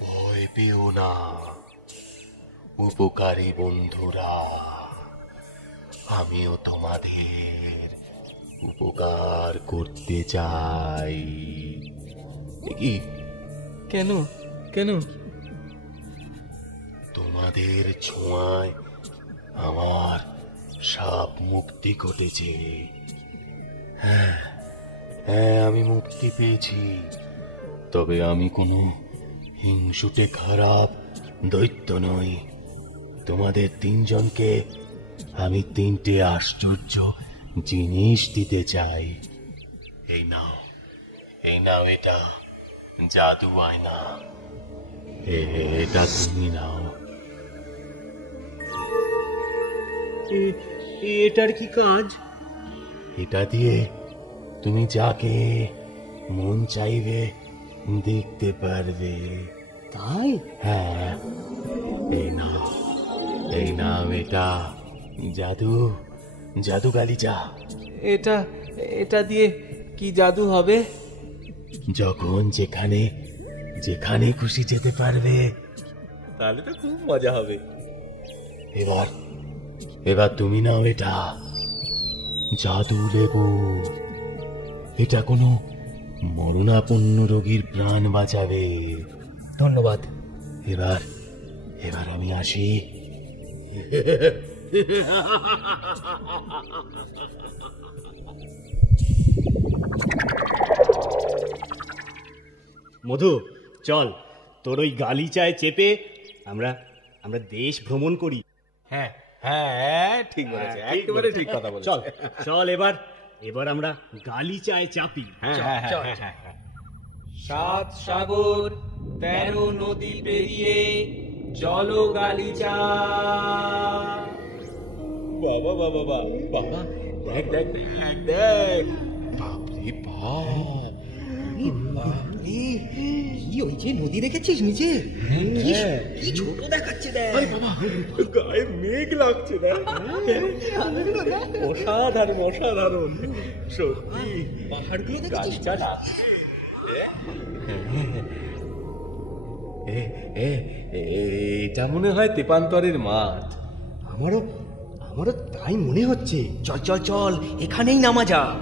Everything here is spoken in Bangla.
ভয় পেও না উপকারী বন্ধুরা, আমিও তোমাদের উপকার করতে চাই। কি? কেন কেন? তোমাদের ছোঁয়ায় আমার সাপ মুক্তি ঘটেছে। হ্যাঁ হ্যাঁ, আমি মুক্তি পেয়েছি। তবে আমি কোনো হিংসুটে খারাপ দৈত্য নই। তোমাদের তিনজনকে আমি তিনটে আশ্চর্য জিনিস দিতে চাই। এই নাও, এই নাও, এটা জাদু আয়না। এটা তুমি নাও। এটার কি কাজ? এটা দিয়ে তুমি যাকে মন চাইবে দেখতে পারবে। তাই? হ্যাঁ, এই নাও, এই নাও, এটা জাদু জাদু গালিচা। এটা এটা দিয়ে কি জাদু হবে? যখন যেখানে যেখানে খুশি যেতে পারবে। তাহলে তো খুব মজা হবে। এবার এবার তুমি নাও এটা জাদু লেবু। এটা কোনো মরণাপন্ন রোগীর প্রাণ বাঁচাবে। ধন্যবাদ। এবার এবার আমি আসি। মধু, চল তোর ওই গালিচায় চেপে আমরা আমরা দেশ ভ্রমণ করি। হ্যাঁ হ্যাঁ, ঠিক বলেছে, একেবারে ঠিক কথা বলেছে। চল চল, এবার এবার আমরা গালিচায় চাপি। চল। 7 সাগর 13 নদী পেরিয়ে চলো গালিচা। বাবা বাবা বাবা, দেখ দেখ দেখ দেখ, বাপরে বাপ! কি ওই যে নদী দেখেছিস নিচে? কি ছোট দেখাচ্ছে দেখ। বাবা, গায়ে মেঘ লাগছে না? অসাধারণ অসাধারণ, সত্যি পাহাড়গুলো দেখেছিস? গালিচা না? এটা মনে হয় তেপান্তরের মাঠ। আমারও আমারও তাই মনে হচ্ছে। চল চল চল, এখানেই নামা যাক।